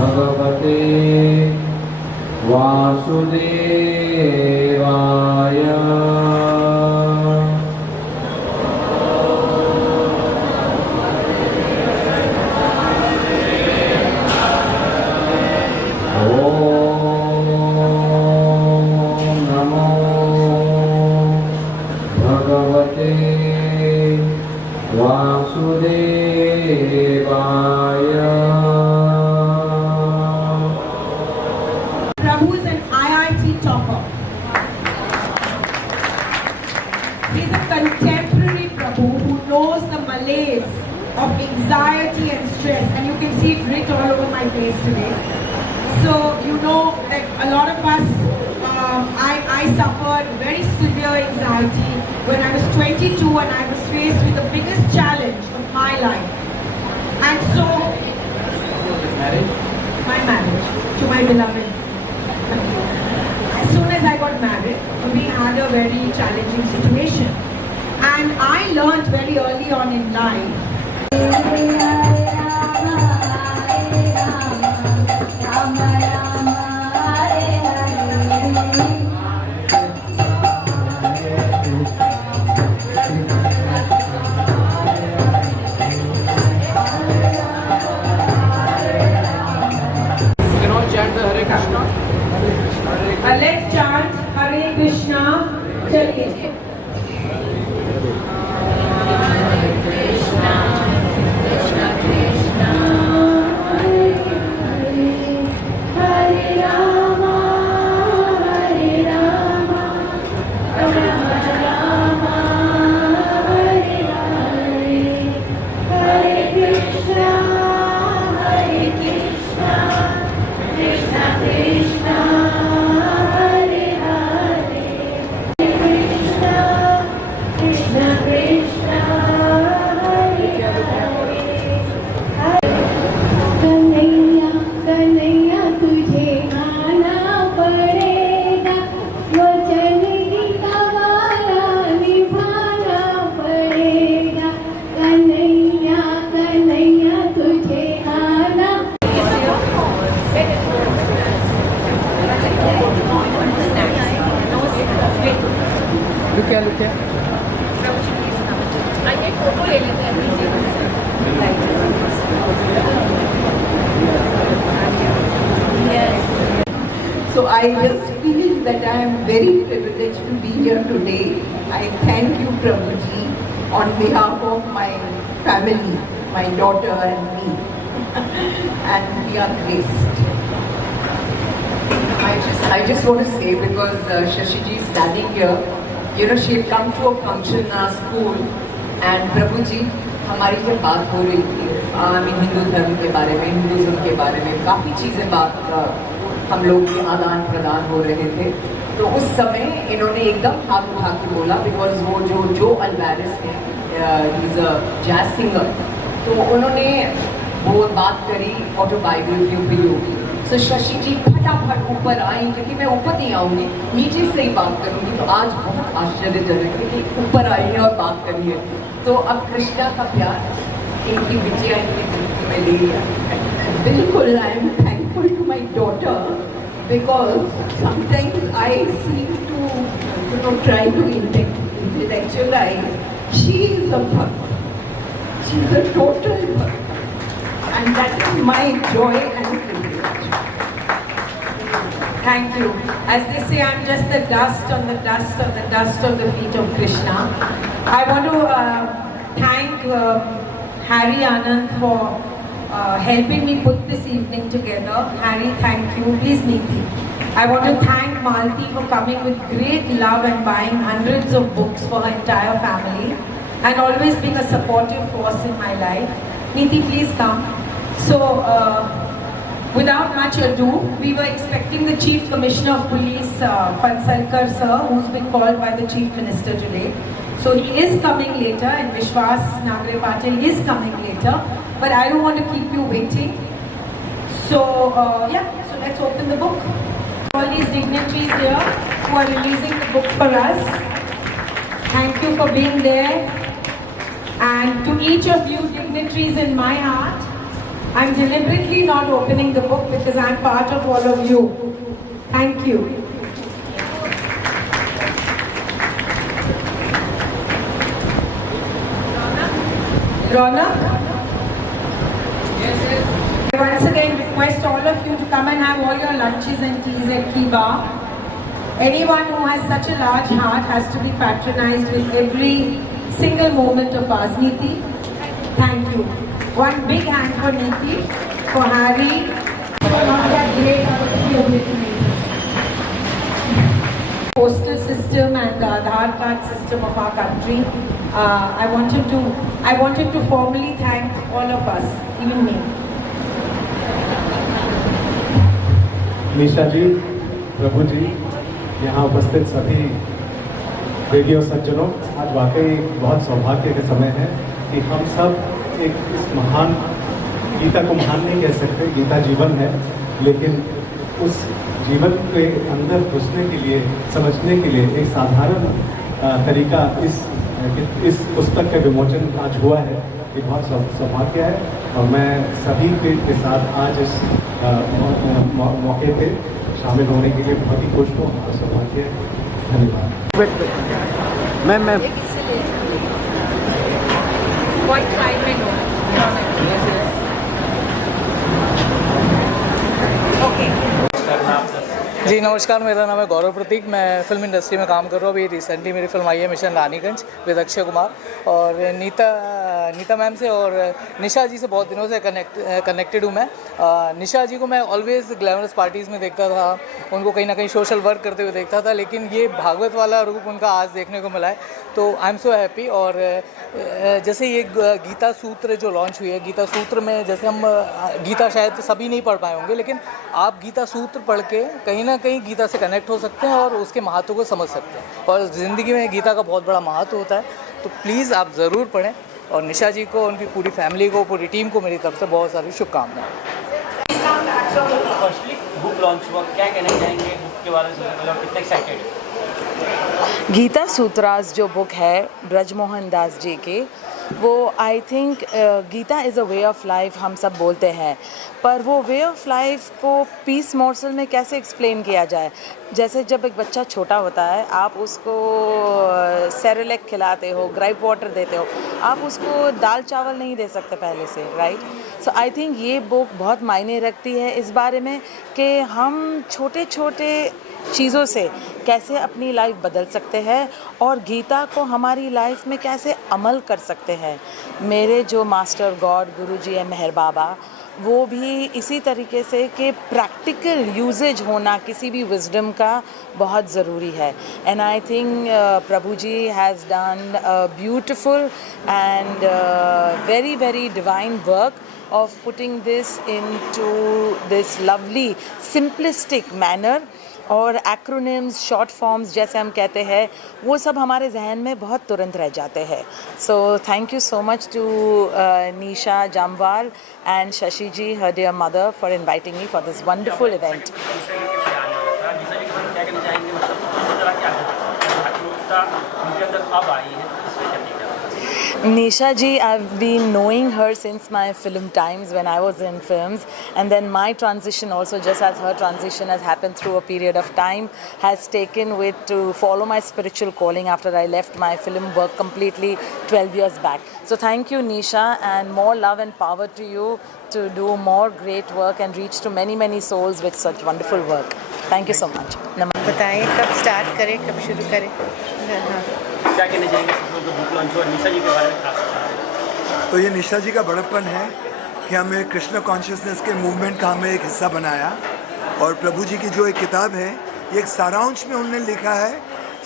भगवते वासुदेवाय। Prabhu is an IIT topper. He's a contemporary Prabhu who knows the malaise of anxiety and stress, and you can see it written all over my face today. So you know that a lot of us, I suffered very severe anxiety when I was 22 and I was faced with the biggest challenge of my life. And so, my marriage to my beloved. As soon as I got married, we had a very challenging situation. And I learned very early on in life. Let's chant Hare Krishna. Chaliye. Hare Krishna, Krishna Krishna, Hare Hare, Hare Rama, Hare Rama, Rama Rama, Hare Hare, Hare Krishna, Krishna Krishna. Look here. Yes. So I just feel that I am very privileged to be here today. I thank you, Prabhuji, on behalf of my family, my daughter and me. And we are graced. I just want to say, because Shashi ji is standing here, you know, she had come to a function in our school, and Prabhu ji, हमारी जब बात हो रही थी, हिंदू धर्म के बारे में, हिंदुज़म के बारे में, काफ़ी चीज़ें हम लोग के आदान प्रदान हो रहे थे, तो उस समय इन्होंने एकदम हाथ उठा के बोला, बिकॉज वो जो अल्वारिस है, he is a jazz singer, तो उन्होंने वो बात करी ऑटोबायोग्राफी पे योगी। तो शशि जी फटाफट ऊपर आई, क्योंकि मैं ऊपर नहीं आऊँगी, नीचे से ही बात करूँगी, तो आज बहुत आश्चर्यजनक है कि ऊपर आई है और बात करी है। तो अब कृष्णा का प्यार इनकी बिटिया इनकी जिंदगी में ले लिया। बिल्कुल, I am thankful to my daughter, because sometimes I seem to try to intellectualize. She is a bhakt. She is a total bhakt. And that is my joy and privilege. Thank you. As they say, I'm just the dust on the dust of the dust of the feet of Krishna. I want to thank Harry Anand for helping me put this evening together. Harry, thank you. Please, Neeti. I want to thank Malti for coming with great love and buying hundreds of books for her entire family and always being a supportive force in my life. Neeti, please come. So, without much ado, we were expecting the Chief Commissioner of Police, Pansalkar sir, who's been called by the Chief Minister today. So he is coming later, and Vishwas Nagre Patil is coming later. But I don't want to keep you waiting. So yeah, so let's open the book. All these dignitaries here who are releasing the book for us. Thank you for being there. And to each of you dignitaries in my heart, I'm deliberately not opening the book because I'm part of all of you. Thank you. Ronak? I once again request all of you to come and have all your lunches and teas at Kiba. Anyone who has such a large heart has to be patronized with every single moment of ours. Neeti, thank you. One big hand for Neeti, for Harry. Not that great postal system and the Aadhaar card system of our country. I wanted to formally thank all of us, even me. निशा जी, प्रभु जी, यहाँ उपस्थित सभी radio सज्जनों, आज वाकई बहुत सौभाग्य का समय है कि हम सब एक इस महान गीता को महान नहीं कह सकते, गीता जीवन है, लेकिन उस जीवन के अंदर घुसने के लिए, समझने के लिए एक साधारण तरीका इस पुस्तक का विमोचन आज हुआ है। ये बहुत सौभाग्य है और मैं सभी के साथ आज इस मौके पे शामिल होने के लिए बहुत ही खुश हूँ और सौभाग्य है। धन्यवाद। मैं जी नमस्कार, मेरा नाम है गौरव प्रतीक। मैं फिल्म इंडस्ट्री में काम कर रहा हूँ। अभी रिसेंटली मेरी फिल्म आई है मिशन रानीगंज विद अक्षय कुमार, और नीता मैम से और निशा जी से बहुत दिनों से कनेक्टेड हूँ मैं। निशा जी को मैं ऑलवेज़ ग्लैमरस पार्टीज़ में देखता था, उनको कहीं ना कहीं सोशल वर्क करते हुए देखता था, लेकिन ये भागवत वाला रूप उनका आज देखने को मिला है, तो आई एम सो हैप्पी। और जैसे ये गीता सूत्र जो लॉन्च हुई है, गीता सूत्र में जैसे हम गीता शायद सभी नहीं पढ़ पाए होंगे, लेकिन आप गीता सूत्र पढ़ के कहीं ना कहीं गीता से कनेक्ट हो सकते हैं और उसके महत्व को समझ सकते हैं, और ज़िंदगी में गीता का बहुत बड़ा महत्व होता है। तो प्लीज़ आप ज़रूर पढ़ें, और निशा जी को, उनकी पूरी फैमिली को, पूरी टीम को मेरी तरफ से बहुत सारी शुभकामनाएं। बुक लॉन्च हुआ, क्या कहना चाहेंगे बुक के बारे में, मतलब कितने एक्साइटेड? गीता सूत्रास जो बुक है ब्रजमोहन दास जी की, वो I think Gita is a way of life हम सब बोलते हैं, पर वो वे ऑफ लाइफ को पीस मॉर्सल में कैसे एक्सप्लेन किया जाए। जैसे जब एक बच्चा छोटा होता है, आप उसको सेरेलेक खिलाते हो, ग्राइप वाटर देते हो, आप उसको दाल चावल नहीं दे सकते पहले से, राइट। सो आई थिंक ये बुक बहुत मायने रखती है इस बारे में कि हम छोटे छोटे चीज़ों से कैसे अपनी लाइफ बदल सकते हैं और गीता को हमारी लाइफ में कैसे अमल कर सकते हैं। मेरे जो मास्टर गॉड गुरु जी है मेहर बाबा, वो भी इसी तरीके से कि प्रैक्टिकल यूजेज होना किसी भी विजडम का बहुत ज़रूरी है। And I think Prabhu ji has done beautiful and very very divine work of putting this into this lovely simplistic manner, और एक्रोनिम्स, शॉर्ट फॉर्म्स जैसे हम कहते हैं, वो सब हमारे जहन में बहुत तुरंत रह जाते हैं। So thank you so much to Nisha Jamwal and Shashi ji, her dear mother, for inviting me for this wonderful event. Nisha ji, I've been knowing her since my film times when I was in films, and then my transition also, just as her transition has happened through a period of time, has taken with to follow my spiritual calling after I left my film work completely 12 years back. So thank you Nisha, and more love and power to you to do more great work and reach to many many souls with such wonderful work. Thank you so much. बताएं कब start करें, कब शुरू करें? क्या कहना चाहेंगे book launch हुआ, निशा जी के बारे में खास? तो ये निशा जी का बड़प्पन है कि हमें कृष्ण कॉन्शियसनेस के मूवमेंट का हमें एक हिस्सा बनाया, और प्रभु जी की जो एक किताब है, ये एक सारांश में उन्होंने लिखा है,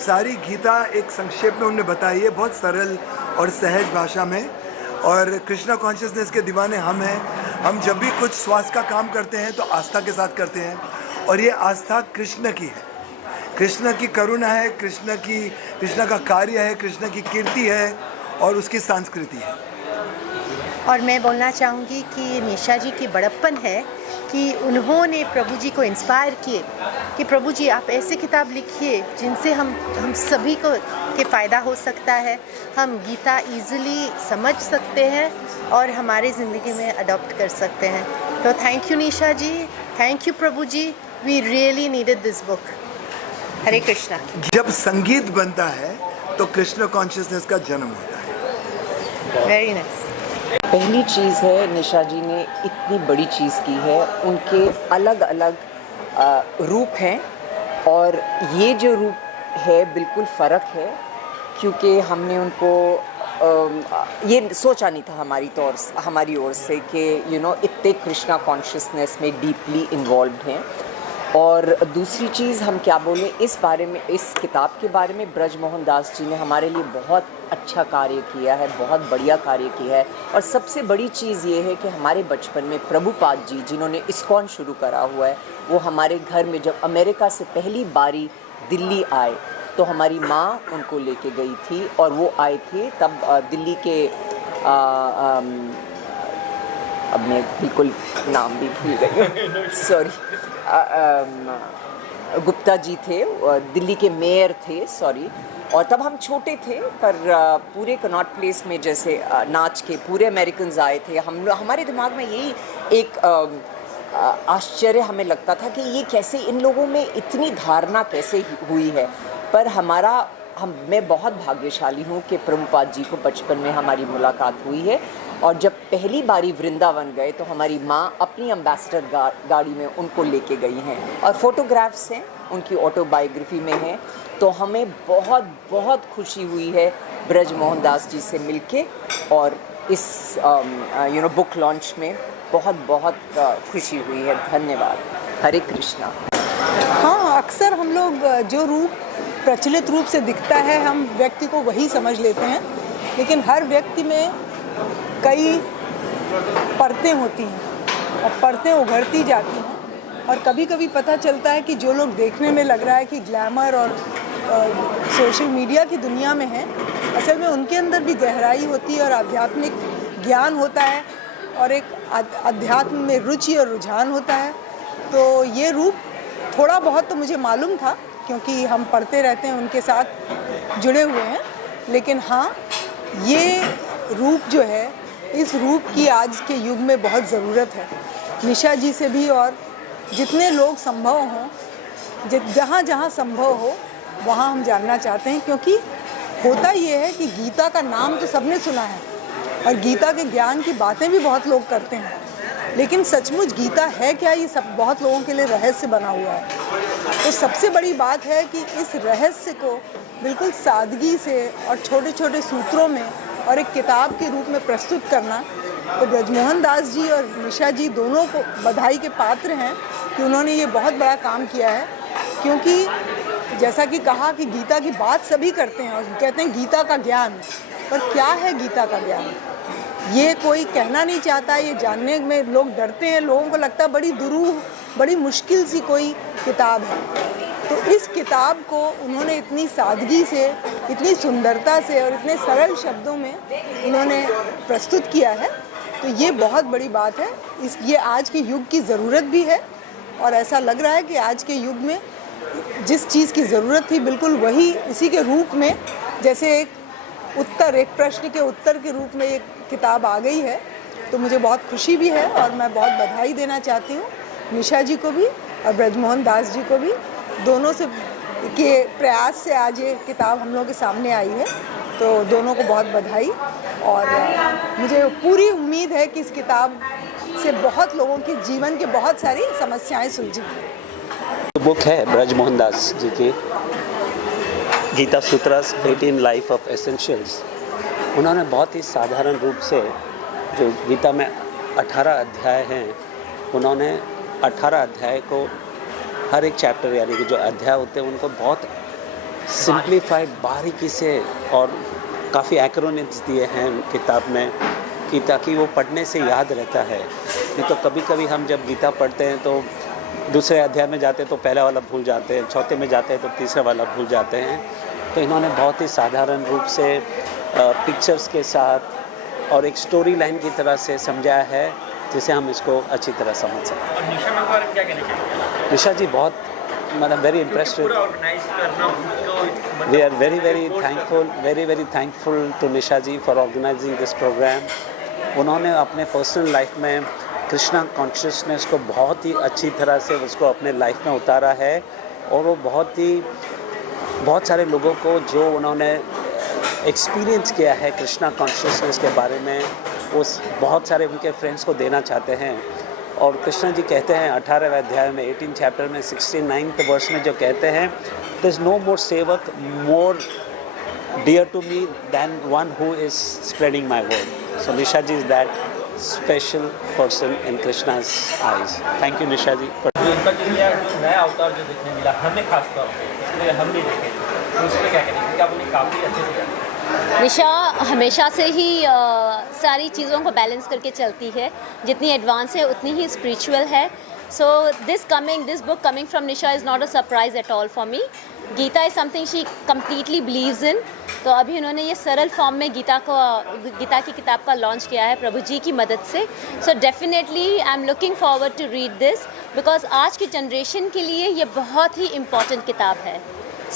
सारी गीता एक संक्षेप में उन्होंने बताई है, बहुत सरल और सहज भाषा में। और कृष्ण कॉन्शियसनेस के दीवाने हम हैं। हम जब भी कुछ स्वास्थ्य का काम करते हैं तो आस्था के साथ करते हैं, और ये आस्था कृष्ण की है, कृष्ण की करुणा है, कृष्ण का कार्य है, कृष्ण की कीर्ति है और उसकी संस्कृति है। और मैं बोलना चाहूँगी कि निशा जी की बड़प्पन है कि उन्होंने प्रभु जी को इंस्पायर किए कि प्रभु जी आप ऐसे किताब लिखिए जिनसे हम सभी को के फ़ायदा हो सकता है, हम गीता इजीली समझ सकते हैं और हमारे ज़िंदगी में अडॉप्ट कर सकते हैं। तो thank you Nisha ji, thank you Prabhu ji, we really needed this book. Hare Krishna. जब संगीत बनता है तो कृष्ण कॉन्शियसनेस का जन्म होता है। Very nice. पहली चीज़ है, निशा जी ने इतनी बड़ी चीज़ की है, उनके अलग अलग रूप हैं और ये जो रूप है बिल्कुल फ़र्क है, क्योंकि हमने उनको ये सोचा नहीं था हमारी ओर से कि इतने कृष्णा कॉन्शियसनेस में डीपली इन्वॉल्व हैं। और दूसरी चीज़ हम क्या बोलें इस बारे में, इस किताब के बारे में, ब्रजमोहन दास जी ने हमारे लिए बहुत अच्छा कार्य किया है, बहुत बढ़िया कार्य किया है। और सबसे बड़ी चीज़ ये है कि हमारे बचपन में प्रभुपाद जी जिन्होंने इस्कॉन शुरू करा हुआ है, वो हमारे घर में जब अमेरिका से पहली बारी दिल्ली आए तो हमारी माँ उनको लेके गई थी और वो आए थे तब दिल्ली के अब मैं बिल्कुल नाम भी भूल गई, सॉरी, गुप्ता जी थे, दिल्ली के मेयर थे, सॉरी। और तब हम छोटे थे, पर पूरे कनॉट प्लेस में जैसे नाच के पूरे अमेरिकन्स आए थे। हमारे दिमाग में यही एक आश्चर्य हमें लगता था कि ये कैसे, इन लोगों में इतनी धारणा कैसे हुई है। पर मैं बहुत भाग्यशाली हूँ कि प्रभुपाद जी को बचपन में हमारी मुलाकात हुई है। और जब पहली बारी वृंदावन गए तो हमारी माँ अपनी एम्बेसडर गाड़ी में उनको लेके गई हैं और फोटोग्राफ्स हैं उनकी ऑटोबायोग्राफी में हैं। तो हमें बहुत बहुत खुशी हुई है ब्रजमोहन दास जी से मिलके और इस बुक लॉन्च में बहुत बहुत खुशी हुई है। धन्यवाद। हरे कृष्णा। हाँ, अक्सर हम लोग जो रूप प्रचलित रूप से दिखता है हम व्यक्ति को वही समझ लेते हैं, लेकिन हर व्यक्ति में कई परतें होती हैं और परतें उभरती जाती हैं। और कभी कभी पता चलता है कि जो लोग देखने में लग रहा है कि ग्लैमर और सोशल मीडिया की दुनिया में हैं, असल में उनके अंदर भी गहराई होती है और आध्यात्मिक ज्ञान होता है और एक अध्यात्म में रुचि और रुझान होता है। तो ये रूप थोड़ा बहुत तो मुझे मालूम था क्योंकि हम पढ़ते रहते हैं, उनके साथ जुड़े हुए हैं। लेकिन हाँ, ये रूप जो है, इस रूप की आज के युग में बहुत ज़रूरत है। निशा जी से भी और जितने लोग संभव हों, जहाँ जहाँ संभव हो वहाँ हम जानना चाहते हैं, क्योंकि होता ये है कि गीता का नाम तो सबने सुना है और गीता के ज्ञान की बातें भी बहुत लोग करते हैं, लेकिन सचमुच गीता है क्या, ये सब बहुत लोगों के लिए रहस्य बना हुआ है। तो सबसे बड़ी बात है कि इस रहस्य को बिल्कुल सादगी से और छोटे छोटे सूत्रों में और एक किताब के रूप में प्रस्तुत करना, तो ब्रजमोहन दास जी और निशा जी दोनों को बधाई के पात्र हैं कि उन्होंने ये बहुत बड़ा काम किया है। क्योंकि जैसा कि कहा कि गीता की बात सभी करते हैं और कहते हैं गीता का ज्ञान, पर क्या है गीता का ज्ञान, ये कोई कहना नहीं चाहता, ये जानने में लोग डरते हैं। लोगों को लगता है बड़ी दुरूह, बड़ी मुश्किल सी कोई किताब है। तो इस किताब को उन्होंने इतनी सादगी से, इतनी सुंदरता से और इतने सरल शब्दों में उन्होंने प्रस्तुत किया है। तो ये बहुत बड़ी बात है। ये आज के युग की ज़रूरत भी है और ऐसा लग रहा है कि आज के युग में जिस चीज़ की ज़रूरत थी बिल्कुल वही, उसी के रूप में, जैसे एक प्रश्न के उत्तर के रूप में एक किताब आ गई है। तो मुझे बहुत खुशी भी है और मैं बहुत बधाई देना चाहती हूँ निशा जी को भी और ब्रजमोहन दास जी को भी, दोनों से के प्रयास से आज ये किताब हम लोगों के सामने आई है। तो दोनों को बहुत बधाई और मुझे पूरी उम्मीद है कि इस किताब से बहुत लोगों के जीवन की बहुत सारी समस्याएं सुलझेंगी। बुक है ब्रजमोहन दास जी की गीता सूत्रास 18 लाइफ ऑफ एसेंशियल्स। उन्होंने बहुत ही साधारण रूप से, जो गीता में 18 अध्याय हैं, उन्होंने 18 अध्याय को, हर एक चैप्टर यानी कि जो अध्याय होते हैं उनको बहुत सिंप्लीफाइड बारीकी से और काफ़ी एक्रोनिम्स दिए हैं किताब में कि ताकि वो पढ़ने से याद रहता है। नहीं तो कभी कभी हम जब गीता पढ़ते हैं तो दूसरे अध्याय में जाते हैं तो पहला वाला भूल जाते हैं, चौथे में जाते हैं तो तीसरा वाला भूल जाते हैं। तो इन्होंने बहुत ही साधारण रूप से पिक्चर्स के साथ और एक स्टोरी लाइन की तरह से समझाया है जिसे हम इसको अच्छी तरह समझ सकें। और निशा मैम के बारे में क्या कहना चाहेंगे? निशा जी बहुत मतलब वेरी इम्प्रेस्ड। पूरा ऑर्गेनाइज करना उनको we are very thankful to Nisha ji for organising this programme. उन्होंने अपने पर्सनल लाइफ में कृष्णा कॉन्शियसनेस को बहुत ही अच्छी तरह से उसको अपने लाइफ में उतारा है और वो बहुत सारे लोगों को जो उन्होंने एक्सपीरियंस किया है कृष्णा कॉन्शियसनेस के बारे में उस बहुत सारे उनके फ्रेंड्स को देना चाहते हैं। और कृष्णा जी कहते हैं 18वें अध्याय में 18 चैप्टर में 69th वर्स में जो कहते हैं there is no more sevak more dear to me than one who is spreading my word. So Nisha ji is that special person in Krishna's eyes. Thank you Nisha ji. उनका जो नया अवतार जो देखने मिला हमें खास तौर पर हम नहीं देखे तो उस पर क्या करेंगे क्योंकि आपने काफ़ी अच्छे से निशा हमेशा से ही सारी चीज़ों को बैलेंस करके चलती है, जितनी एडवांस है उतनी ही स्पिरिचुअल है। So this book coming from Nisha is not a surprise at all for me. Gita is something she completely believes in. तो अभी उन्होंने ये सरल फॉर्म में गीता की किताब का लॉन्च किया है प्रभु जी की मदद से। So definitely I am looking forward to read this because आज की जनरेशन के लिए ये बहुत ही इम्पॉर्टेंट किताब है।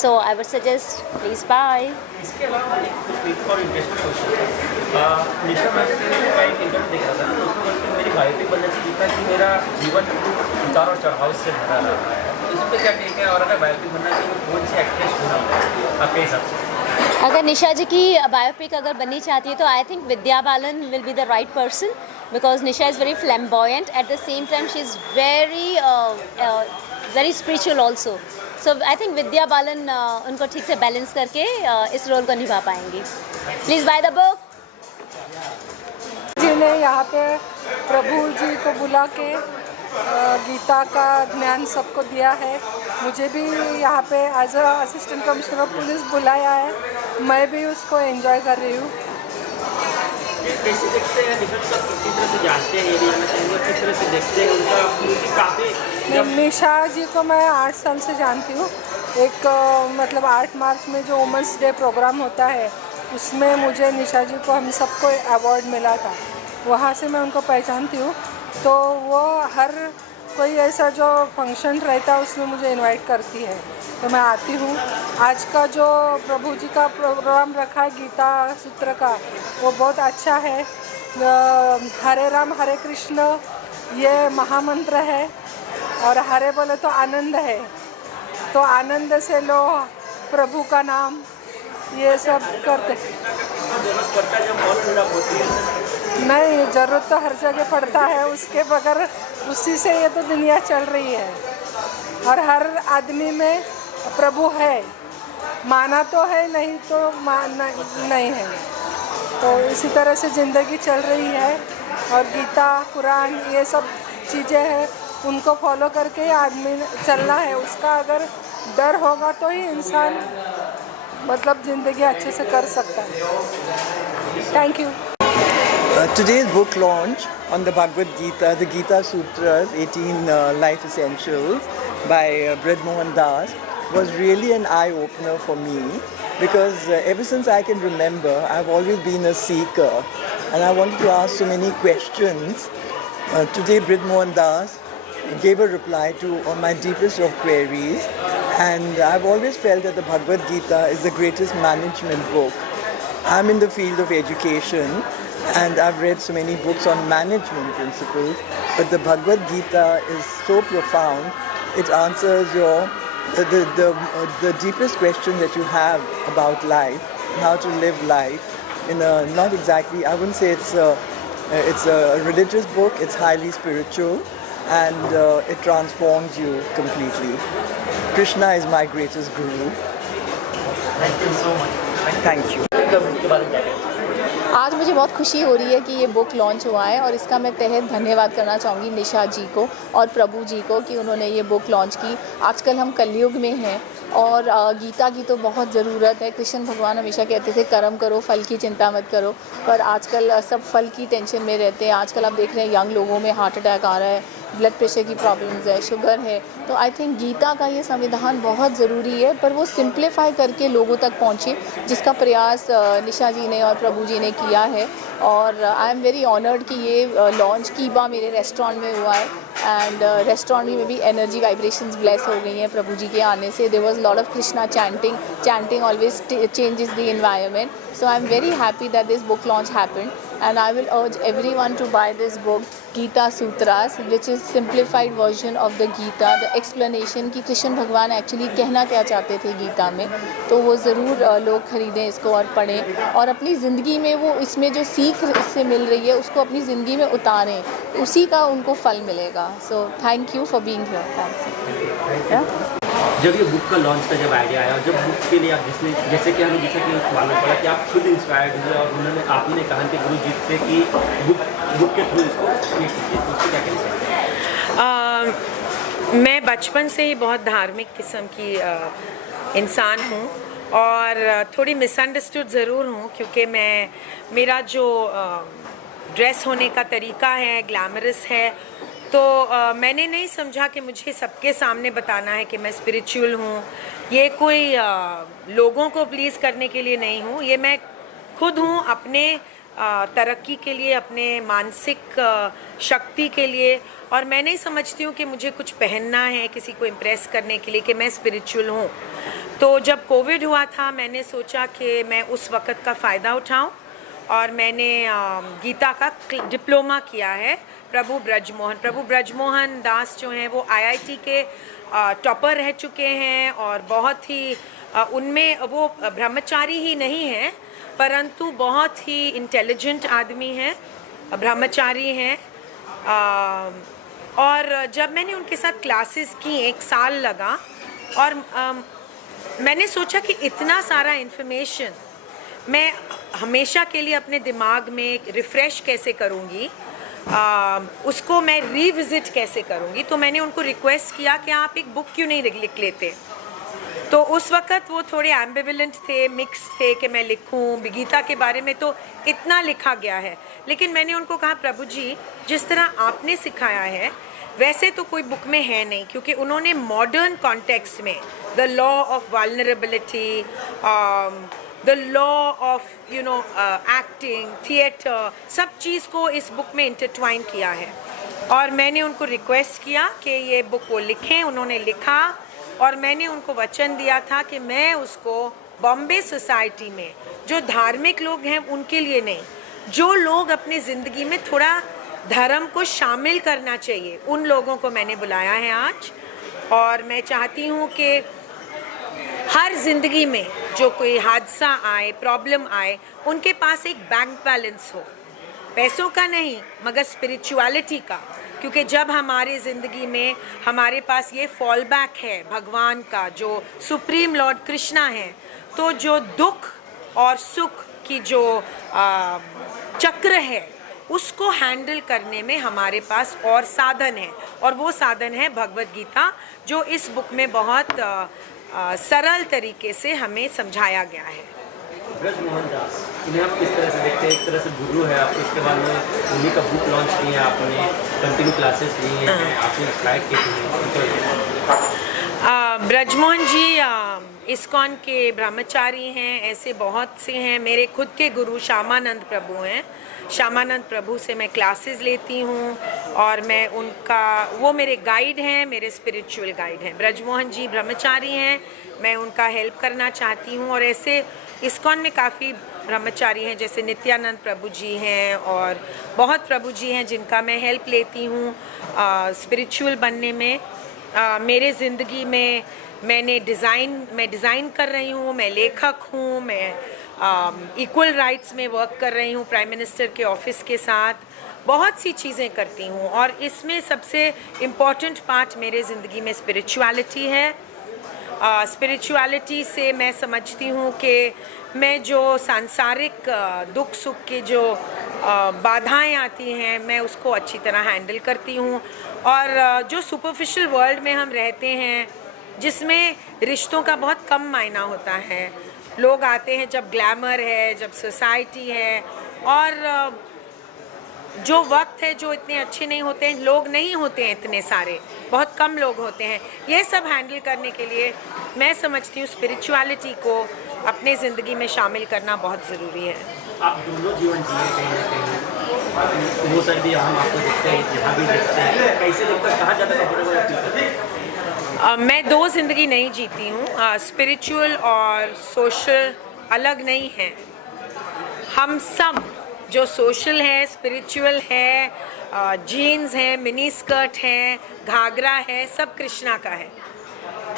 So I would suggest please buy. इसके अलावा एक और इंटरेस्टिंग क्वेश्चन निशा मैम का एक इंटरव्यू देख रहा था तो उसमें बोलते मेरी बायोपिक बनना चाहिए था कि मेरा जीवन उतार और चढ़ाव से भरा रहा है। तो इस पर क्या टेक है और अगर बायोपिक बनना चाहिए तो कौन सी एक्ट्रेस होना आपके हिसाब से? अगर निशा जी की बायोपिक अगर बननी चाहती है तो I think Vidya Balan will be the right person because Nisha is very flamboyant at the same time she is very spiritual also. So I think Vidya Balan उनको ठीक से बैलेंस करके इस रोल को निभा पाएंगी। Please buy the book. जी ने यहाँ पे प्रभु जी को बुला के गीता का ज्ञान सबको दिया है। मुझे भी यहाँ पे as a assistant commissioner of police बुलाया है, मैं भी उसको एंजॉय कर रही हूँ। कैसे देखते हैं निशा जी को किस तरह से जानते हैं ये भी जानना चाहेंगे किस तरह से देखते हैं उनकी काफ़ी निशा जी को मैं 8 साल से जानती हूँ। एक मतलब 8 मार्च में जो वुमेंस डे प्रोग्राम होता है उसमें मुझे निशा जी को हम सबको अवार्ड मिला था, वहाँ से मैं उनको पहचानती हूँ। तो वो हर कोई ऐसा जो फंक्शन रहता है उसमें मुझे इनवाइट करती है तो मैं आती हूँ। आज का जो प्रभु जी का प्रोग्राम रखा है गीता सूत्र का वो बहुत अच्छा है। हरे राम हरे कृष्ण ये महामंत्र है और हरे बोले तो आनंद है, तो आनंद से लो प्रभु का नाम, ये सब करते। नहीं, ज़रूरत तो हर जगह पड़ता है, उसके बगैर उसी से ये तो दुनिया चल रही है और हर आदमी में प्रभु है, माना तो है नहीं तो नहीं है। तो इसी तरह से ज़िंदगी चल रही है और गीता कुरान ये सब चीज़ें हैं उनको फॉलो करके आदमी चलना है। उसका अगर डर होगा तो ही इंसान मतलब ज़िंदगी अच्छे से कर सकता है। Thank you. Today's book launch on the Bhagavad Gita, the Gita Sutras, 18 Life Essentials by Brij Mohan Das was really an eye-opener for me because ever since I can remember, I've always been a seeker and I wanted to ask so many questions. Today Brij Mohan Das gave a reply to all my deepest of queries, and I've always felt that the Bhagavad Gita is the greatest management book. I'm in the field of education and I've read so many books on management principles, but the Bhagavad Gita is so profound. It answers the deepest question that you have about life, how to live life in a, not exactly, I wouldn't say it's a religious book, it's highly spiritual, and it transforms you completely. Krishna is my greatest guru. Thank you so much. Thank you. आज मुझे बहुत खुशी हो रही है कि ये book launch हुआ है और इसका मैं तहे धन्यवाद करना चाहूँगी निशा जी को और प्रभु जी को कि उन्होंने ये बुक लॉन्च की। आजकल हम कलयुग में हैं और गीता की तो बहुत ज़रूरत है। कृष्ण भगवान हमेशा कहते थे कर्म करो फल की चिंता मत करो, पर आजकल सब फल की टेंशन में रहते हैं। आजकल आप देख रहे हैं यंग लोगों में हार्ट अटैक आ रहा है, ब्लड प्रेशर की प्रॉब्लम्स है, शुगर है। तो आई थिंक गीता का ये संविधान बहुत ज़रूरी है, पर वो सिंप्लीफाई करके लोगों तक पहुँचे, जिसका प्रयास निशा जी ने और प्रभु जी ने किया है और आई एम वेरी ऑनर्ड कि ये लॉन्च कीबा मेरे रेस्टोरेंट में हुआ है एंड रेस्टोरेंट में भी एनर्जी वाइब्रेशंस ब्लेस हो गई हैं प्रभु जी के आने से. There was lot of Krishna chanting always changes the environment. So I'm very happy that this book launch happened and I will urge everyone to buy this book Gita Sutras, which is simplified version of the Gita, the explanation कि कृष्ण भगवान actually कहना क्या चाहते थे गीता में. तो वो ज़रूर लोग ख़रीदें इसको और पढ़ें और अपनी ज़िंदगी में वो इसमें जो सीख इससे मिल रही है उसको अपनी ज़िंदगी में उतारें, उसी का उनको फल मिलेगा. सो thank you for being here. Thank you. जब ये बुक का लॉन्च का जब आइडिया आया और जब बुक के लिए आप जैसे कि हमें जैसे कि मालूम पड़ा कि आप खुद इंस्पायर्ड हुए और आप ही ने कहा कि गुरु जी से कि बुक के थ्रू इसको उसको क्या कहना चाहिए. मैं बचपन से ही बहुत धार्मिक किस्म की इंसान हूँ और थोड़ी मिसअंडरस्टूड ज़रूर हूँ क्योंकि मेरा जो ड्रेस होने का तरीका है ग्लैमरस है. तो मैंने नहीं समझा कि मुझे सबके सामने बताना है कि मैं स्पिरिचुअल हूँ. ये कोई लोगों को प्लीज़ करने के लिए नहीं हूँ, ये मैं खुद हूँ अपने तरक्की के लिए, अपने मानसिक शक्ति के लिए. और मैं नहीं समझती हूँ कि मुझे कुछ पहनना है किसी को इम्प्रेस करने के लिए कि मैं स्पिरिचुअल हूँ. तो जब कोविड हुआ था मैंने सोचा कि मैं उस वक़्त का फ़ायदा उठाऊँ और मैंने गीता का डिप्लोमा किया है. प्रभु ब्रजमोहन दास जो हैं वो IIT के टॉपर रह चुके हैं और बहुत ही उनमें वो ब्रह्मचारी ही नहीं हैं परंतु बहुत ही इंटेलिजेंट आदमी हैं, ब्रह्मचारी हैं. और जब मैंने उनके साथ क्लासेस की 1 साल लगा और मैंने सोचा कि इतना सारा इन्फॉर्मेशन मैं हमेशा के लिए अपने दिमाग में रिफ़्रेश कैसे करूँगी, उसको मैं रिविज़िट कैसे करूँगी. तो मैंने उनको रिक्वेस्ट किया कि आप एक बुक क्यों नहीं लिख लेते. तो उस वक़्त वो थोड़े एम्बिवेलेंट थे, मिक्स थे कि मैं लिखूँ. गीता के बारे में तो इतना लिखा गया है लेकिन मैंने उनको कहा प्रभु जी जिस तरह आपने सिखाया है वैसे तो कोई बुक में है नहीं क्योंकि उन्होंने मॉडर्न कॉन्टेक्स्ट में the law of vulnerability, the law of acting, theatre, सब चीज़ को इस बुक में इंटरट्वाइन किया है. और मैंने उनको रिक्वेस्ट किया कि ये बुक वो लिखें. उन्होंने लिखा और मैंने उनको वचन दिया था कि मैं उसको बॉम्बे सोसाइटी में जो धार्मिक लोग हैं उनके लिए नहीं, जो लोग अपनी ज़िंदगी में थोड़ा धर्म को शामिल करना चाहिए उन लोगों को मैंने बुलाया है आज. और मैं चाहती हूँ कि हर ज़िंदगी में जो कोई हादसा आए, प्रॉब्लम आए, उनके पास एक बैंक बैलेंस हो, पैसों का नहीं मगर स्पिरिचुअलिटी का. क्योंकि जब हमारी ज़िंदगी में हमारे पास ये फॉल बैक है भगवान का जो सुप्रीम लॉर्ड कृष्णा है, तो जो दुख और सुख की जो चक्र है उसको हैंडल करने में हमारे पास और साधन है और वो साधन है भगवद गीता जो इस बुक में बहुत सरल तरीके से हमें समझाया गया है. ब्रजमोहन दास इन्हें आप किस तरह से देखते हैं? एक तरह से गुरु है आपको, इसके बाद में उन्हीं का बुक लॉन्च किया, आपने कंटिन्यू क्लासेस ली हैं, आपने इंस्पायर किए. ब्रजमोहन जी इस्कॉन के ब्रह्मचारी हैं, ऐसे बहुत से हैं. मेरे खुद के गुरु श्यामानंद प्रभु हैं. श्यामानंद प्रभु से मैं क्लासेस लेती हूँ और मैं उनका वो मेरे गाइड हैं, मेरे स्पिरिचुअल गाइड हैं. ब्रजमोहन जी ब्रह्मचारी हैं, मैं उनका हेल्प करना चाहती हूँ. और ऐसे इस्कॉन में काफ़ी ब्रह्मचारी हैं जैसे नित्यानंद प्रभु जी हैं और बहुत प्रभु जी हैं जिनका मैं हेल्प लेती हूँ स्पिरिचुअल बनने में. मेरे ज़िंदगी में मैं डिज़ाइन कर रही हूँ, मैं लेखक हूँ, मैं इक्वल राइट्स में वर्क कर रही हूँ प्राइम मिनिस्टर के ऑफिस के साथ. बहुत सी चीज़ें करती हूँ और इसमें सबसे इम्पॉर्टेंट पार्ट मेरे ज़िंदगी में स्पिरिचुअलिटी है. स्पिरिचुअलिटी से मैं समझती हूँ कि मैं जो सांसारिक दुख सुख के जो बाधाएं आती हैं मैं उसको अच्छी तरह हैंडल करती हूँ. और जो सुपरफिशियल वर्ल्ड में हम रहते हैं जिसमें रिश्तों का बहुत कम मायना होता है, लोग आते हैं जब ग्लैमर है, जब सोसाइटी है, और जो वक्त है जो इतने अच्छे नहीं होते हैं, लोग नहीं होते हैं इतने सारे, बहुत कम लोग होते हैं. ये सब हैंडल करने के लिए मैं समझती हूँ स्पिरिचुअलिटी को अपने ज़िंदगी में शामिल करना बहुत ज़रूरी है. आप दोनों जीवन जिए कहीं ना कहीं, वो साइड भी हम आपको देखते हैं, यहाँ भी देखते हैं, कैसे लगता है, कहाँ ज़्यादा कंफर्टेबल फील करते हैं? मैं दो ज़िंदगी नहीं जीती हूँ। स्पिरिचुअल और सोशल अलग नहीं हैं। हम सब जो सोशल है, स्पिरिचुअल है, जीन्स है, मिनी स्कर्ट है, घाघरा है, सब कृष्णा का है।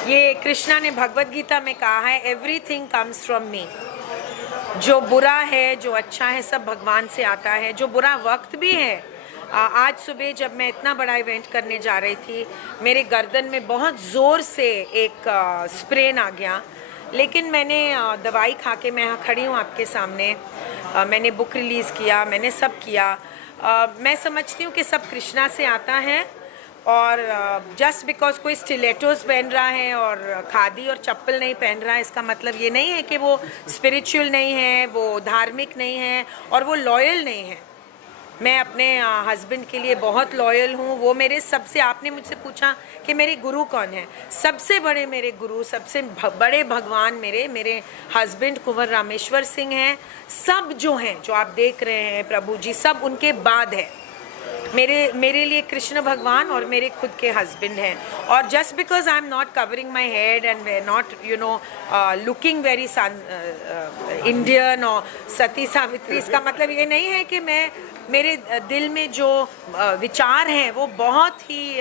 ये कृष्णा ने भगवद गीता में कहा है, एवरीथिंग कम्स फ्रॉम मी। जो बुरा है, जो अच्छा है, सब भगवान से आता है। जो बुरा वक्त भी है, आज सुबह जब मैं इतना बड़ा इवेंट करने जा रही थी, मेरे गर्दन में बहुत ज़ोर से एक स्प्रेन आ गया, लेकिन मैंने दवाई खा के मैं यहाँ खड़ी हूँ आपके सामने। मैंने बुक रिलीज़ किया, मैंने सब किया। मैं समझती हूँ कि सब कृष्णा से आता है, और जस्ट बिकॉज कोई स्टिलेटोस पहन रहा है और खादी और चप्पल नहीं पहन रहा है, इसका मतलब ये नहीं है कि वो स्पिरिचुअल नहीं है, वो धार्मिक नहीं है और वो लॉयल नहीं है। मैं अपने हस्बैंड के लिए बहुत लॉयल हूँ। वो मेरे सबसे, आपने मुझसे पूछा कि मेरे गुरु कौन है, सबसे बड़े मेरे गुरु, सबसे बड़े भगवान मेरे हस्बैंड कुंवर रामेश्वर सिंह हैं। सब जो हैं, जो आप देख रहे हैं प्रभु जी, सब उनके बाद है। मेरे लिए कृष्ण भगवान और मेरे खुद के हस्बैंड हैं। और just because I am not covering my head and not looking very Indian और सती सावित्री, इसका मतलब ये नहीं है कि मेरे दिल में जो विचार हैं वो बहुत ही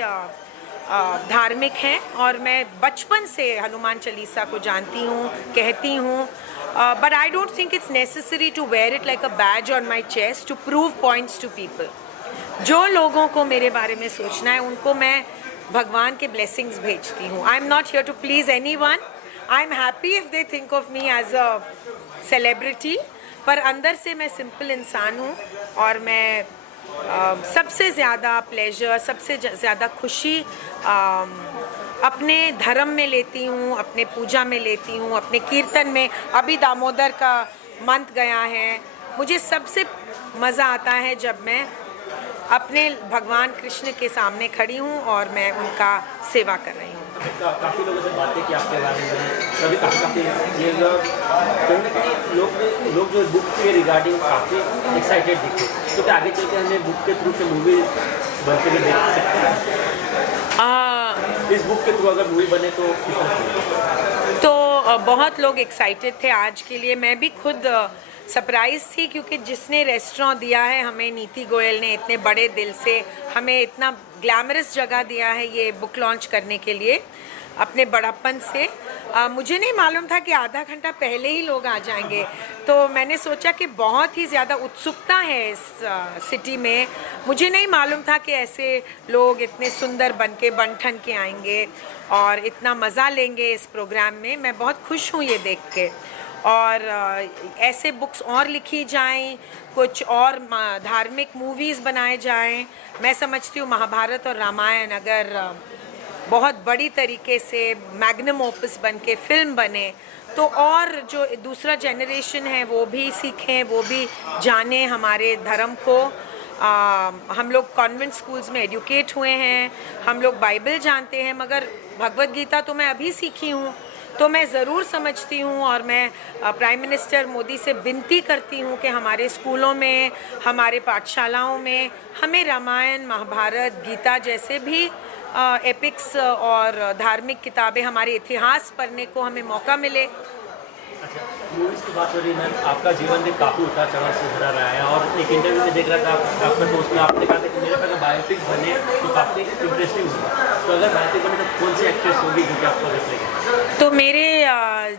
धार्मिक हैं। और मैं बचपन से हनुमान चालीसा को जानती हूँ, कहती हूँ, but I don't think it's necessary to wear it like a badge on my chest to prove points to people. जो लोगों को मेरे बारे में सोचना है, उनको मैं भगवान के ब्लेसिंग्स भेजती हूँ। I am not here to please anyone. I am happy if they think of me as a celebrity, पर अंदर से मैं सिंपल इंसान हूँ। और मैं सबसे ज़्यादा प्लेजर, सबसे ज़्यादा खुशी अपने धर्म में लेती हूँ, अपने पूजा में लेती हूँ, अपने कीर्तन में। अभी दामोदर का मंत्र गया है। मुझे सबसे मज़ा आता है जब मैं अपने भगवान कृष्ण के सामने खड़ी हूँ और मैं उनका सेवा कर रही हूँ। काफ़ी लोगों से बातें की आपके बारे में, सभी काफ़ी ये कहीं ना कहीं लोग जो बुक के रिगार्डिंग काफ़ी एक्साइटेड दिखे, क्योंकि आगे चल के हमें बुक के थ्रू से मूवी बनते हुए देख सकते हैं। इस बुक के थ्रू अगर मूवी बने तो बहुत लोग एक्साइटेड थे आज के लिए। मैं भी खुद सरप्राइज थी, क्योंकि जिसने रेस्टोरेंट दिया है हमें, नीति गोयल ने इतने बड़े दिल से हमें इतना ग्लैमरस जगह दिया है ये बुक लॉन्च करने के लिए, अपने बड़प्पन से। मुझे नहीं मालूम था कि आधा घंटा पहले ही लोग आ जाएंगे, तो मैंने सोचा कि बहुत ही ज़्यादा उत्सुकता है इस सिटी में। मुझे नहीं मालूम था कि ऐसे लोग इतने सुंदर बन ठन के आएंगे और इतना मज़ा लेंगे इस प्रोग्राम में। मैं बहुत खुश हूँ ये देख के। और ऐसे बुक्स और लिखी जाएं, कुछ और धार्मिक मूवीज़ बनाए जाएं। मैं समझती हूँ महाभारत और रामायण अगर बहुत बड़ी तरीके से मैग्नम ओपस बन के फिल्म बने, तो और जो दूसरा जनरेशन है वो भी सीखें, वो भी जाने हमारे धर्म को। हम लोग कॉन्वेंट स्कूल्स में एजुकेट हुए हैं, हम लोग बाइबल जानते हैं, मगर भगवद गीता तो मैं अभी सीखी हूँ। तो मैं ज़रूर समझती हूँ और मैं प्राइम मिनिस्टर मोदी से विनती करती हूँ कि हमारे स्कूलों में, हमारे पाठशालाओं में हमें रामायण, महाभारत, गीता जैसे भी एपिक्स और धार्मिक किताबें, हमारे इतिहास पढ़ने को हमें मौका मिले। अच्छा, मूवीज़ की बात हो रही मैम, आपका जीवन भी काफ़ी उतार चढ़ाव से भरा रहा है। और एक इंटरव्यू में देख रहा था आपका, तो उसमें आपने कहा था कि मेरे अगर बायोपिक बने तो काफ़ी इंटरेस्टिंग होगा। तो अगर बायोपिक बने तो कौन सी एक्ट्रेस होगी जो कि आपको देखेंगे? तो मेरे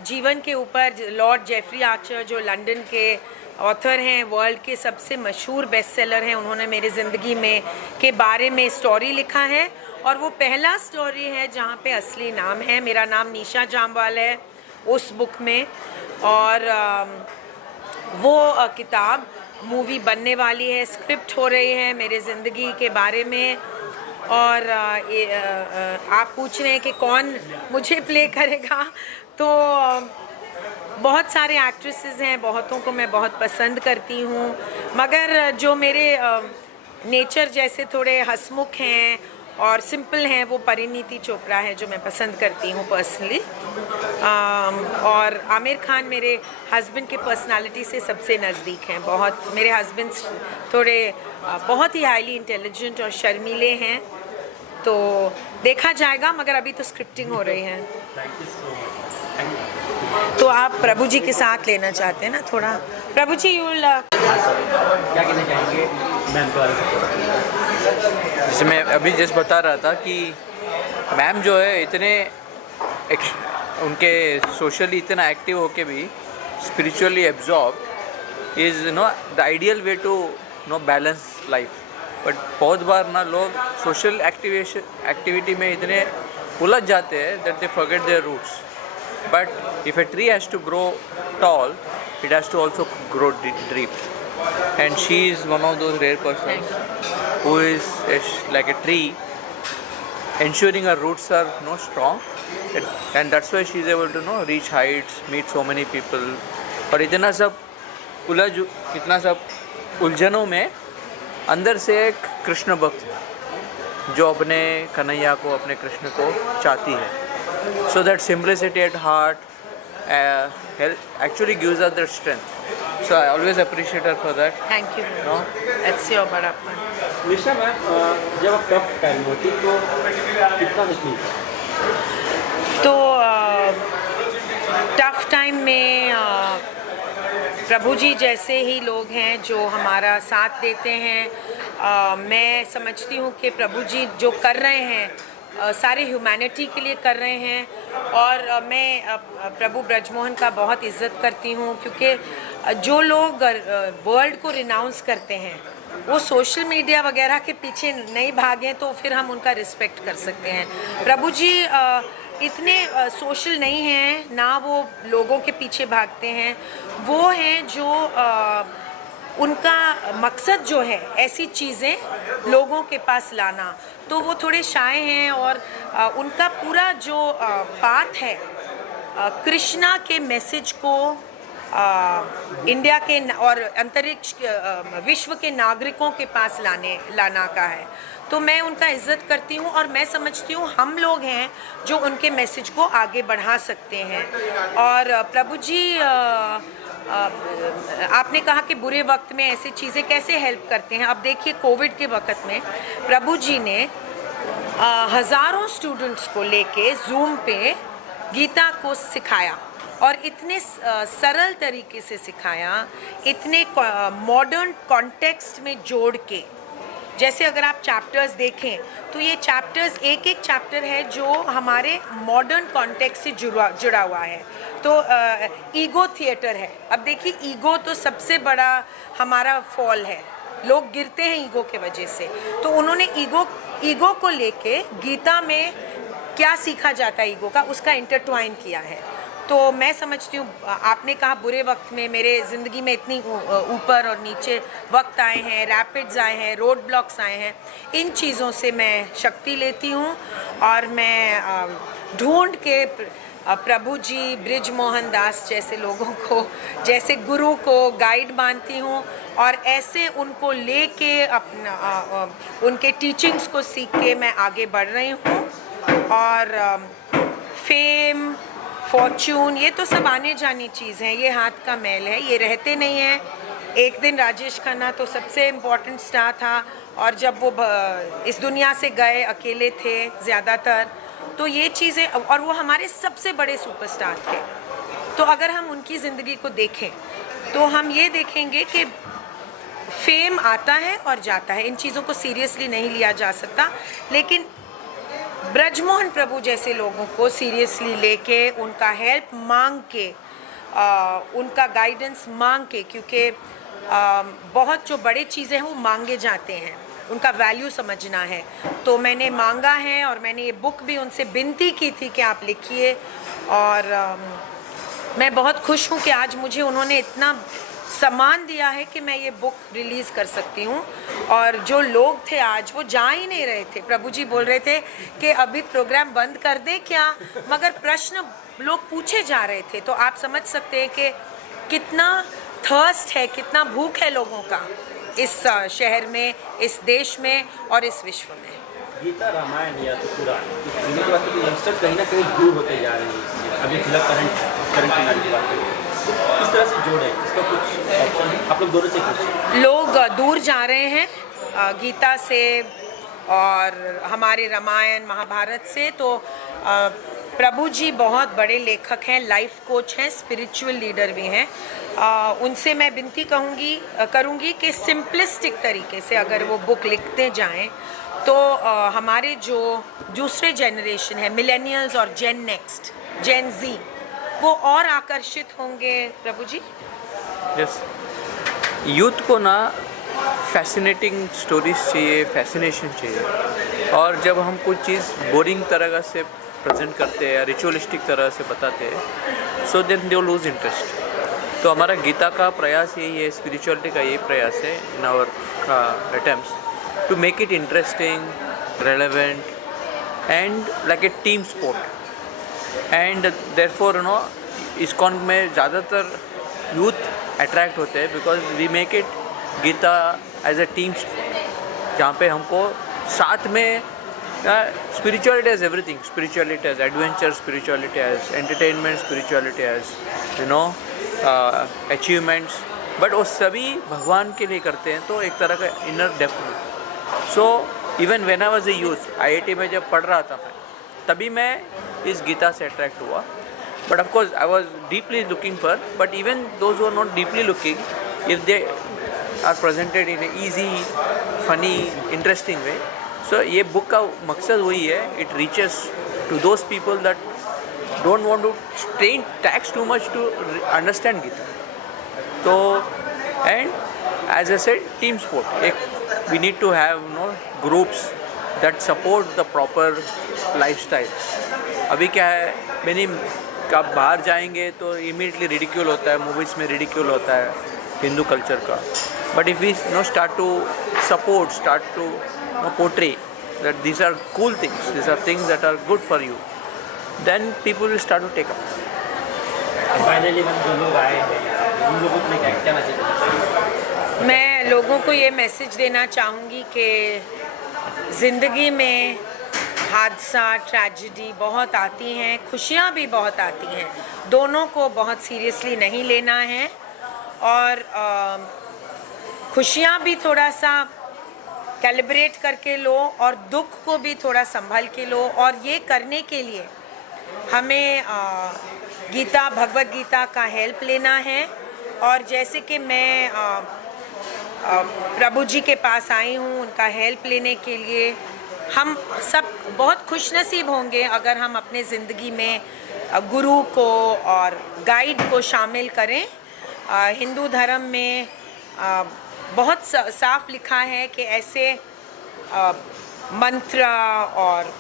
जीवन के ऊपर लॉर्ड जेफरी आर्चर, जो लंदन के ऑथर हैं, वर्ल्ड के सबसे मशहूर बेस्ट सेलर हैं, उन्होंने मेरी ज़िंदगी में के बारे में स्टोरी लिखा है। और वो पहला स्टोरी है जहाँ पे असली नाम है, मेरा नाम निशा जामवाल है उस बुक में। और वो किताब मूवी बनने वाली है, स्क्रिप्ट हो रही है मेरे ज़िंदगी के बारे में। और आप पूछ रहे हैं कि कौन मुझे प्ले करेगा, तो बहुत सारे एक्ट्रेसेस हैं, बहुतों को मैं बहुत पसंद करती हूँ, मगर जो मेरे नेचर जैसे थोड़े हंसमुख हैं और सिंपल हैं, वो परिणीति चोपड़ा है जो मैं पसंद करती हूँ पर्सनली। और आमिर खान मेरे हस्बैंड के पर्सनालिटी से सबसे नज़दीक हैं बहुत। मेरे हस्बैंड थोड़े बहुत ही हाईली इंटेलिजेंट और शर्मीले हैं, तो देखा जाएगा, मगर अभी तो स्क्रिप्टिंग हो रही है। तो आप प्रभु जी के साथ लेना चाहते हैं ना थोड़ा? प्रभु जी क्या कहना चाहेंगे मैम के बारे में? जैसे मैं अभी जस्ट बता रहा था कि मैम जो है इतने उनके सोशली इतना एक्टिव होके भी spiritually absorb is the ideal way to balance life. But बहुत बार ना लोग सोशल एक्टिविटी में इतने उलझ जाते हैं that they forget their roots. But if a tree has to grow tall, it has to also grow deep, and she is one of those rare persons who is like a tree, ensuring her roots are strong, and that's why she is able to reach heights, meet so many people। और इतना सब उलझनों में अंदर से एक कृष्ण भक्त जो अपने कन्हैया को, अपने कृष्ण को चाहती है। So that simplicity at heart actually gives us that strength. So I always appreciate her for that. Thank you. That's your बड़प्पन। निशा मैम, जब आप टफ टाइम होती तो कितना तकलीफ? तो टफ टाइम में प्रभु जी जैसे ही लोग हैं जो हमारा साथ देते हैं। मैं समझती हूँ कि प्रभु जी जो कर रहे हैं सारे ह्यूमैनिटी के लिए कर रहे हैं। और मैं प्रभु ब्रजमोहन का बहुत इज़्ज़त करती हूँ, क्योंकि जो लोग वर्ल्ड को रिनाउंस करते हैं वो सोशल मीडिया वगैरह के पीछे नहीं भागें, तो फिर हम उनका रिस्पेक्ट कर सकते हैं। प्रभु जी इतने सोशल नहीं हैं, ना वो लोगों के पीछे भागते हैं। वो हैं जो उनका मकसद जो है ऐसी चीज़ें लोगों के पास लाना, तो वो थोड़े शाय हैं। और उनका पूरा जो बात है कृष्णा के मैसेज को इंडिया के और अंतरिक्ष विश्व के नागरिकों के पास लाना का है। तो मैं उनका इज़्ज़त करती हूँ और मैं समझती हूँ हम लोग हैं जो उनके मैसेज को आगे बढ़ा सकते हैं। और प्रभु जी आपने कहा कि बुरे वक्त में ऐसी चीज़ें कैसे हेल्प करते हैं। अब देखिए कोविड के वक्त में प्रभु जी ने हज़ारों स्टूडेंट्स को लेके जूम पे गीता को सिखाया, और इतने सरल तरीके से सिखाया, इतने मॉडर्न कॉन्टेक्स्ट में जोड़ के। जैसे अगर आप चैप्टर्स देखें तो ये चैप्टर्स एक चैप्टर है जो हमारे मॉडर्न कॉन्टेक्स्ट से जुड़ा हुआ है। तो ईगो थिएटर है। अब देखिए ईगो तो सबसे बड़ा हमारा फॉल है, लोग गिरते हैं ईगो के वजह से। तो उन्होंने ईगो को लेके गीता में क्या सीखा जाता है ईगो का, उसका इंटरट्वाइन किया है। तो मैं समझती हूँ आपने कहा बुरे वक्त में मेरे ज़िंदगी में इतनी ऊपर और नीचे वक्त आए हैं, रैपिड्स आए हैं, रोड ब्लॉक्स आए हैं। इन चीज़ों से मैं शक्ति लेती हूँ और मैं ढूंढ के प्रभु जी ब्रिज मोहन दास जैसे लोगों को, जैसे गुरु को गाइड मानती हूँ, और ऐसे उनको लेके अपना उनके टीचिंग्स को सीख के मैं आगे बढ़ रही हूँ। और फेम, फॉर्च्यून, ये तो सब आने जानी चीज़ है, ये हाथ का मैल है, ये रहते नहीं हैं। एक दिन राजेश खन्ना तो सबसे इम्पोर्टेंट स्टार था, और जब वो इस दुनिया से गए अकेले थे ज़्यादातर, तो ये चीज़ें, और वो हमारे सबसे बड़े सुपरस्टार थे। तो अगर हम उनकी ज़िंदगी को देखें तो हम ये देखेंगे कि फेम आता है और जाता है, इन चीज़ों को सीरियसली नहीं लिया जा सकता। लेकिन ब्रजमोहन प्रभु जैसे लोगों को सीरियसली लेके, उनका हेल्प मांग के, उनका गाइडेंस मांग के, क्योंकि बहुत जो बड़े चीज़ें हैं वो मांगे जाते हैं, उनका वैल्यू समझना है। तो मैंने मांगा है और मैंने ये बुक भी उनसे विनती की थी कि आप लिखिए। और मैं बहुत खुश हूँ कि आज मुझे उन्होंने इतना सम्मान दिया है कि मैं ये बुक रिलीज़ कर सकती हूँ। और जो लोग थे आज वो जा ही नहीं रहे थे। प्रभु जी बोल रहे थे कि अभी प्रोग्राम बंद कर दें क्या, मगर प्रश्न लोग पूछे जा रहे थे। तो आप समझ सकते हैं कि कितना थर्स्ट है, कितना भूख है लोगों का इस शहर में, इस देश में और इस विश्व में। गीता रामायण या तो पुराण इन्हीं की बात करें, यंगस्टर्स कहीं ना कहीं दूर होते जा रहे हैं इससे। अभी फिलहाल करंट सिनारी की बात करें तो किस तरह से जोड़े, इसका कुछ ऑप्शन आप लोग दोनों से कुछ लोग दूर जा रहे हैं गीता से और हमारे रामायण महाभारत से। तो प्रभु जी बहुत बड़े लेखक हैं, लाइफ कोच हैं, स्पिरिचुअल लीडर भी हैं। उनसे मैं विनती करूंगी कि सिंपलिस्टिक तरीके से अगर वो बुक लिखते जाएं तो हमारे जो दूसरे जनरेशन है, मिलेनियल्स और जेन नेक्स्ट, जेन जी, वो और आकर्षित होंगे प्रभु जी। यस, यूथ को ना फैसिनेटिंग स्टोरीज चाहिए, फैसिनेशन चाहिए। और जब हम कुछ चीज़ बोरिंग तरह से प्रेजेंट करते हैं या रिचुअलिस्टिक तरह से बताते हैं, so then they lose interest. तो हमारा गीता का प्रयास यही है, स्पिरिचुअलिटी का यही प्रयास है in our attempts to make it interesting, relevant and like a team sport. And therefore you know ISKCON में ज़्यादातर यूथ अट्रैक्ट होते हैं because we make it Gita as a team sport, जहाँ पे हमको साथ में spirituality has everything. Spirituality has adventure, spirituality has entertainment, spirituality has achievements, but वो सभी भगवान के लिए करते हैं, तो एक तरह का इनर डेप्थ मिलता है। So even when I was a youth, IIT में जब पढ़ रहा था मैं, तभी मैं इस गीता से अट्रैक्ट हुआ। But of course I was deeply looking for, but even those who are not deeply looking, if they are presented in a easy, funny, interesting way, so ये बुक का मकसद वही है, it reaches to those people that don't want to strain tax too much to understand Gita. तो and as a said, team support, एक we need to have groups that support the proper lifestyle. अभी क्या है, मैंने आप बाहर जाएंगे तो इमीडिएटली रिडिक्यूल होता है, मूवीज़ में रिडिक्यूल होता है हिंदू कल्चर का। But if we start to support, start to portray that these are cool things, these are things that are good for you, then people will start to take up. Finally हम जो लोग आए हैं उन लोगों को क्या मैसेज देना चाहिए? मैं लोगों को ये मैसेज देना चाहूँगी कि ज़िंदगी में हादसा, ट्रेजेडी बहुत आती हैं, खुशियाँ भी बहुत आती हैं, दोनों को बहुत सीरियसली नहीं लेना है। और खुशियाँ भी थोड़ा सा कैलिब्रेट करके लो और दुख को भी थोड़ा संभल के लो। और ये करने के लिए हमें गीता, भगवत गीता का हेल्प लेना है। और जैसे कि मैं प्रभु जी के पास आई हूँ उनका हेल्प लेने के लिए, हम सब बहुत खुशनसीब होंगे अगर हम अपने ज़िंदगी में गुरु को और गाइड को शामिल करें। हिंदू धर्म में बहुत साफ लिखा है कि ऐसे मंत्र और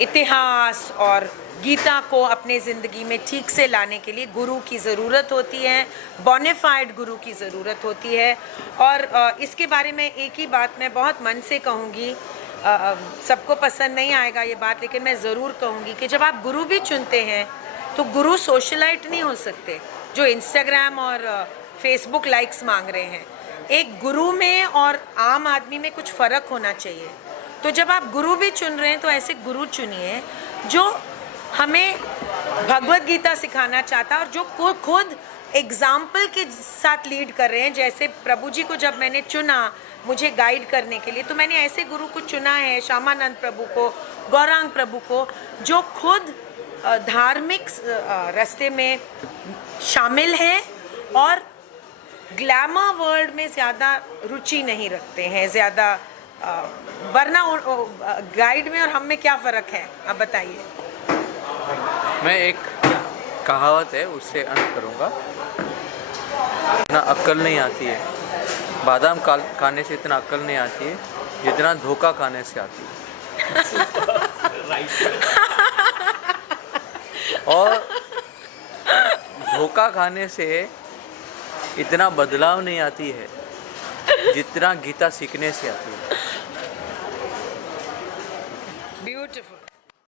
इतिहास और गीता को अपने ज़िंदगी में ठीक से लाने के लिए गुरु की ज़रूरत होती है, बोनाफाइड गुरु की ज़रूरत होती है। और इसके बारे में एक ही बात मैं बहुत मन से कहूँगी, सबको पसंद नहीं आएगा ये बात, लेकिन मैं ज़रूर कहूँगी कि जब आप गुरु भी चुनते हैं तो गुरु सोशलाइट नहीं हो सकते जो इंस्टाग्राम और फेसबुक लाइक्स मांग रहे हैं। एक गुरु में और आम आदमी में कुछ फ़र्क होना चाहिए। तो जब आप गुरु भी चुन रहे हैं तो ऐसे गुरु चुनिए जो हमें भगवत गीता सिखाना चाहता है और जो खुद एग्जाम्पल के साथ लीड कर रहे हैं। जैसे प्रभु जी को जब मैंने चुना मुझे गाइड करने के लिए, तो मैंने ऐसे गुरु को चुना है, श्यामानंद प्रभु को, गौरांग प्रभु को, जो खुद धार्मिक रास्ते में शामिल हैं और ग्लैमर वर्ल्ड में ज़्यादा रुचि नहीं रखते हैं ज़्यादा। वरना गाइड में और हम में क्या फ़र्क है, आप बताइए। मैं एक कहावत है उससे अंत करूँगा, इतना अक्ल नहीं आती है, बादाम खाने से इतना अक्ल नहीं आती है जितना धोखा खाने से आती है। और धोखा खाने से इतना बदलाव नहीं आती है जितना गीता सीखने से आती है। ब्यूटीफुल।